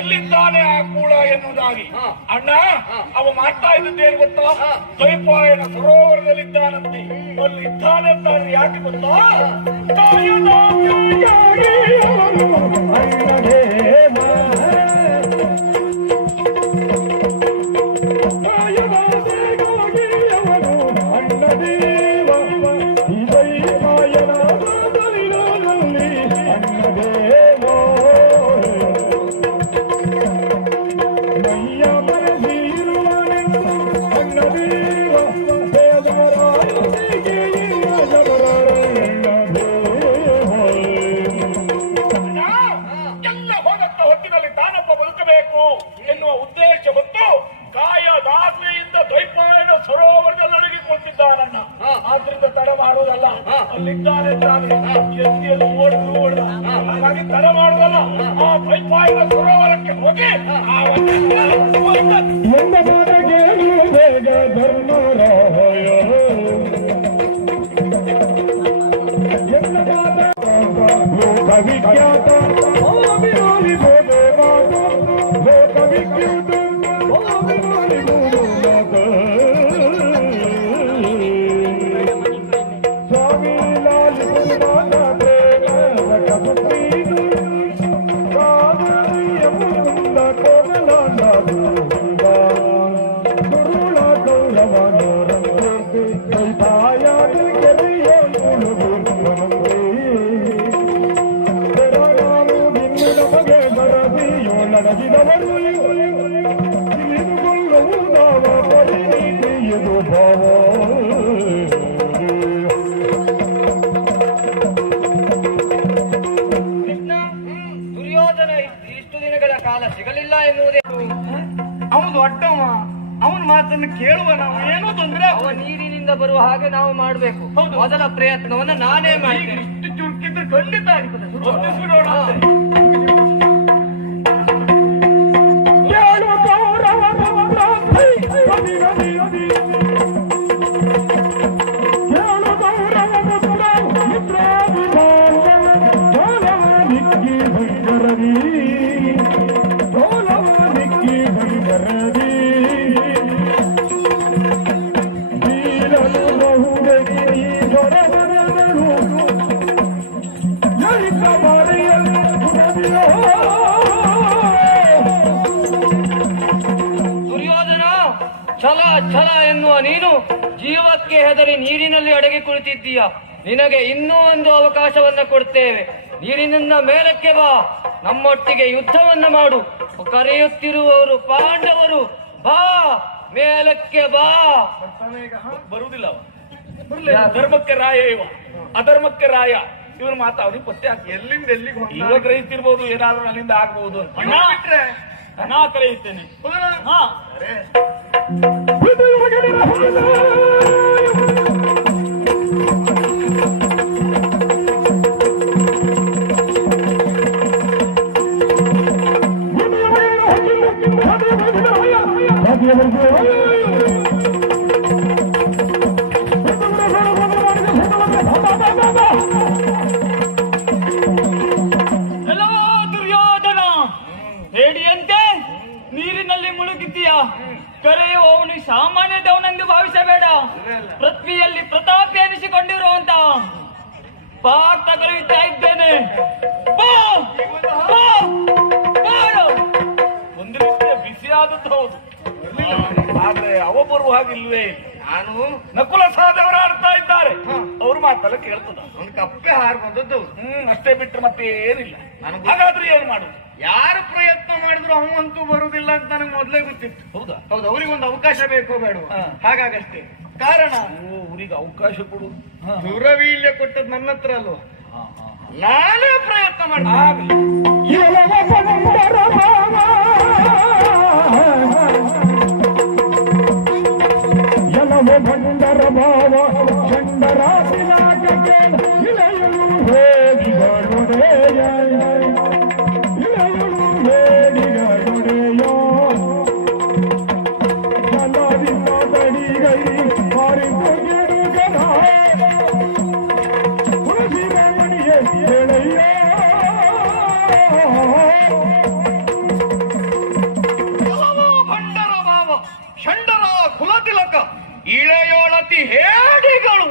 ಎಲ್ಲಿದ್ದಾನೆ ಆ ಕೂಡ ಎನ್ನುವುದಾಗಿ? ಅಣ್ಣ ಅವ ಮಾಡ್ತಾ ಇದ್ದೇನು ಗೊತ್ತಾ. ದ್ವೈಪಾಯನ ಸರೋವರದಲ್ಲಿದ್ದಾನಂತೆ ಅಲ್ಲಿ ಇದ್ದಾನೆ ಅಂತ ಯಾಕೆ ಗೊತ್ತಾ? ಹಾ. ಅಲ್ಲಿದ್ದಾನೆ ತಾನೆ ಎಲ್ಲಿ ಓಡಿದ್ರು ಓಡಿದ ಹಾಗಾಗಿ ತಡ ಮಾಡುವುದಲ್ಲ ಆ ಪೈಪಾಯಿನ ಸರೋವರಕ್ಕೆ ಹೋಗಿ ಎಂದ ಮಾದಗೆ ಬೇಗ ಧರ್ಮರಾಯ ನಡೆಸಿದವರು ತಿಳಿದುಕೊಳ್ಳುವುದಾವ ಪರಿಣೀತಿಯದು ಭಾವ ಕೃಷ್ಣ ದುರ್ಯೋಧನ ಇಷ್ಟು ದಿನಗಳ ಕಾಲ ಸಿಗಲಿಲ್ಲ ಎನ್ನುವುದೇ ಅವನು ದೊಡ್ಡವ ಅವನ ಮಾತನ್ನು ಕೇಳುವ ನಾವು ಏನೂ ತೊಂದರೆ ಅವ ನೀರಿನಿಂದ ಬರುವ ಹಾಗೆ ನಾವು ಮಾಡಬೇಕು. ಹೌದು. ಮೊದಲ ಪ್ರಯತ್ನವನ್ನ ನಾನೇ ಮಾಡಿ ಇಷ್ಟು ಚುರುಕಿದ್ರೆ ಖಂಡಿತ ಆಗ್ತದೆ ದುರ್ಯೋಧನ ಛಲ ಛಲ ಎನ್ನುವ ನೀನು ಜೀವಕ್ಕೆ ಹೆದರಿ ನೀರಿನಲ್ಲಿ ಅಡಗಿ ಕುಳಿತಿದ್ದೀಯ. ನಿನಗೆ ಇನ್ನೂ ಒಂದು ಅವಕಾಶವನ್ನ ಕೊಡ್ತೇವೆ. ನೀರಿನಿಂದ ಮೇಲಕ್ಕೆ ಬಾ. ನಮ್ಮೊಟ್ಟಿಗೆ ಯುದ್ಧವನ್ನ ಮಾಡು. ಕರೆಯುತ್ತಿರುವವರು ಪಾಂಡವರು ಬಾ. ಮೇಲಕ್ಕೆ ಬಾ. ಬರುವುದಿಲ್ಲ. ಧರ್ಮಕ್ಕೆ ರಾಯ ಇವ. ಅಧರ್ಮಕ್ಕೆ ರಾಯ. ಇವನು ಮಾತಾ ಅವ್ರಿಗೆ ಪತ್ತೆ ಹಾಕಿ ಎಲ್ಲಿಂದ ಎಲ್ಲಿಗೆ ಇವ ಗ್ರಹಿಸ್ತಿರ್ಬೋದು ಏನಾದ್ರೂ ಅಲ್ಲಿಂದ ಆಗ್ಬಹುದು ಅಂತ. ಅಣ್ಣ ಬಿಟ್ರೆ? ನಾ ಕರೆಯುತ್ತೇನೆ ಹಾ. ಕರೆಯುವವನು ಸಾಮಾನ್ಯ ದೇವನೆಂದು ಭಾವಿಸಬೇಡ ಪೃಥ್ವಿಯಲ್ಲಿ ಪ್ರತಾಪಿ ಎನಿಸಿಕೊಂಡಿರುವಂತ ಪಾಕ ಕರೆಯುತ್ತಾ ಇದ್ದೇನೆ ಬಾ! ಬಾ! ಬಾರು! ಒಂದು ರೀತಿಯ ಬಿಸಿಯಾದದ್ದು ಹೌದು ಆದ್ರೆ ಅವ ಬರುವ ಹಾಗಿಲ್ವೇ ನಾನು ನಕುಲ ಸಹದೇವರು ಆಡ್ತಾ ಇದ್ದಾರೆ ಅವ್ರ ಮಾತೆಲ್ಲ ಕೇಳ್ತದ. ಒಂದು ಕಪ್ಪೆ ಹಾರು ಬಂದದ್ದು ಹ್ಮ್ ಅಷ್ಟೇ ಬಿಟ್ರೆ ಮತ್ತೆ ಏನಿಲ್ಲ ನನಗೆ ಹಾಗಾದ್ರೆ ಏನು ಮಾಡುದು? ಯಾರು ಪ್ರಯತ್ನ ಮಾಡಿದ್ರು ಅವಂತೂ ಬರುದಿಲ್ಲ ಅಂತ ನನಗೆ ಮೊದಲೇ ಗೊತ್ತಿತ್ತು. ಹೌದಾ? ಹೌದು ಅವ್ರಿಗೆ ಒಂದು ಅವಕಾಶ ಬೇಕೋ ಬೇಡ ಹಾಗಾಗಷ್ಟೇ. ಕಾರಣ? ಓ ಊರಿಗೆ ಅವಕಾಶ ಕೊಡು. ದುರವೀಲ್ಯ ಕೊಟ್ಟದ್ದು ನನ್ನ ಹತ್ರ ಅಲ್ವಾ. ನಾನೇ ಪ್ರಯತ್ನ ಮಾಡ್ತೀನಿ. ಆಗ್ಲಿ.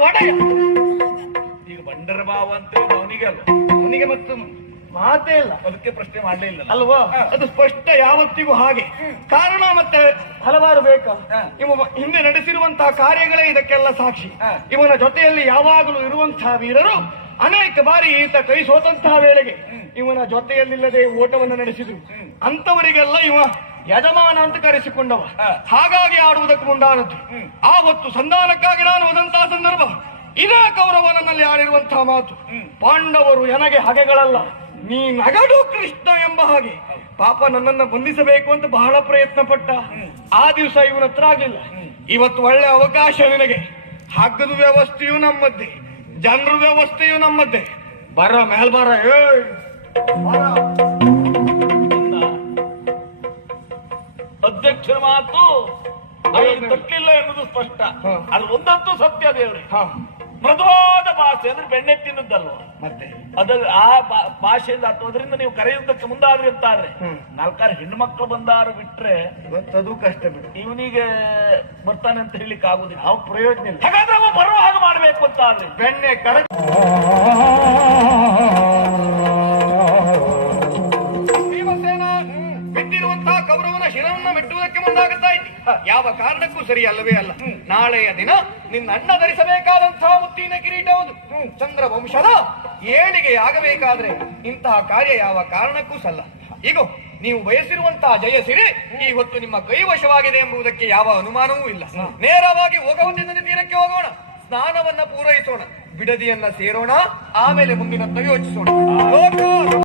ಒಡೆಯ ಈಗ ಬಂಡರ ಭಾವ ಅಂತ ಅವನಿಗೆ ಅಲ್ಲ. ಅವನಿಗೆ ಮತ್ತು ಮಾತೇ ಇಲ್ಲ. ಅದಕ್ಕೆ ಪ್ರಶ್ನೆ ಮಾಡಲೇ ಇಲ್ಲ ಅಲ್ವಾ? ಅದು ಸ್ಪಷ್ಟ ಯಾವತ್ತಿಗೂ ಹಾಗೆ. ಕಾರಣ ಮತ್ತೆ ಹಲವಾರು ಬೇಕಾ. ಇವ ಹಿಂದೆ ನಡೆಸಿರುವಂತಹ ಕಾರ್ಯಗಳೇ ಇದಕ್ಕೆಲ್ಲ ಸಾಕ್ಷಿ. ಇವನ ಜೊತೆಯಲ್ಲಿ ಯಾವಾಗಲೂ ಇರುವಂತಹ ವೀರರು ಅನೇಕ ಬಾರಿ ಈತ ಕೈ ಸೋತಂತಹ ವೇಳೆಗೆ ಇವನ ಜೊತೆಯಲ್ಲಿಲ್ಲದೆ ಓಟವನ್ನು ನಡೆಸಿದ್ರು. ಅಂತವರಿಗೆಲ್ಲ ಇವ ಯಜಮಾನ ಅಂತ ಕರೆಸಿಕೊಂಡವ. ಹಾಗಾಗಿ ಆಡುವುದಕ್ಕೆ ಮುಂದಾದದ್ದು. ಆವತ್ತು ಹೊತ್ತು ಸಂಧಾನಕ್ಕಾಗಿ ನಾನು ಹೋದಂತಹ ಸಂದರ್ಭ. ಇದೇ ಕೌರವನಲ್ಲಿ ಆಡಿರುವಂತಹ ಮಾತು. ಪಾಂಡವರು ನನಗೆ ಹಗೆಗಳಲ್ಲ. ನೀ ನಗಡು ಕೃಷ್ಣ ಎಂಬ ಹಾಗೆ. ಪಾಪ ನನ್ನನ್ನ ಬಂಧಿಸಬೇಕು ಅಂತ ಬಹಳ ಪ್ರಯತ್ನ ಪಟ್ಟ ಆ ದಿವಸ ಇವನ ಹತ್ರ ಆಗಿಲ್ಲ ಇವತ್ತು ಒಳ್ಳೆ ಅವಕಾಶ ನಿನಗೆ. ಹಗ್ಗದ ವ್ಯವಸ್ಥೆಯು ನಮ್ಮದ್ದೇ. ಜನರ ವ್ಯವಸ್ಥೆಯು ನಮ್ಮದ್ದೇ. ಬರ ಮೇಲ್ ಬರ. ಅಧ್ಯಕ್ಷರ ಮಾತು ಅವರಿಗೆ ತಟ್ಟಿಲ್ಲ ಎನ್ನುವುದು ಸ್ಪಷ್ಟ. ಅದು ಒಂದಂತೂ ಸತ್ಯ ದೇವ್ರಿ. ಮೃದುವಾದ ಭಾಷೆ ಅಂದ್ರೆ ಬೆಣ್ಣೆ ತಿನ್ನದ್ದಲ್ವ ಮತ್ತೆ? ಅದ ಆ ಭಾಷೆಯಿಂದ ಅದರಿಂದ ನೀವು ಕರೆಯುವುದಕ್ಕೆ ಹ್ಮ್. ನಾಲ್ಕಾರು ಹೆಣ್ಣು ಮಕ್ಕಳು ಬಂದಾರು ಬಿಟ್ರೆ ಅದು ಕಷ್ಟ ಇವನಿಗೆ ಬರ್ತಾನೆ ಅಂತ ಹೇಳಿಕ್ ಆಗುದಿಲ್ಲ. ಅವ್ರು ಪ್ರಯೋಜನ ಇಲ್ಲ. ಹಾಗಾದ್ರೆ ಅವ ಬರುವ ಹಾಗೆ ಮಾಡ್ಬೇಕು ಅಂತ ಬೆಣ್ಣೆ ಕರ ಮೆಟ್ಟುವುದಕ್ಕೆ ಮುಂದಾಗುತ್ತಾ ಇದ್ದಿ? ಯಾವ ಕಾರಣಕ್ಕೂ ಸರಿ ಅಲ್ಲವೇ ಅಲ್ಲ. ನಾಳೆಯ ದಿನ ನಿನ್ನ ಅಣ್ಣ ಧರಿಸಬೇಕಾದಂತಹ ಮುತ್ತಿನ ಕಿರೀಟವದು ಚಂದ್ರ ವಂಶದ ಏಳಿಗೆ ಆಗಬೇಕಾದ್ರೆ ಇಂತಹ ಕಾರ್ಯ ಯಾವ ಕಾರಣಕ್ಕೂ ಸಲ್ಲ. ಈಗ ನೀವು ಬಯಸಿರುವಂತಹ ಜಯಸಿರಿ ಈ ಹೊತ್ತು ನಿಮ್ಮ ಕೈವಶವಾಗಿದೆ ಎಂಬುದಕ್ಕೆ ಯಾವ ಅನುಮಾನವೂ ಇಲ್ಲ. ನೇರವಾಗಿ ಹೋಗವಂತಿದ್ದ ತೀರಕ್ಕೆ ಹೋಗೋಣ. ಸ್ನಾನವನ್ನ ಪೂರೈಸೋಣ. ಬಿಡದಿಯನ್ನ ಸೇರೋಣ. ಆಮೇಲೆ ಮುಂದಿನ ಯೋಚಿಸೋಣ.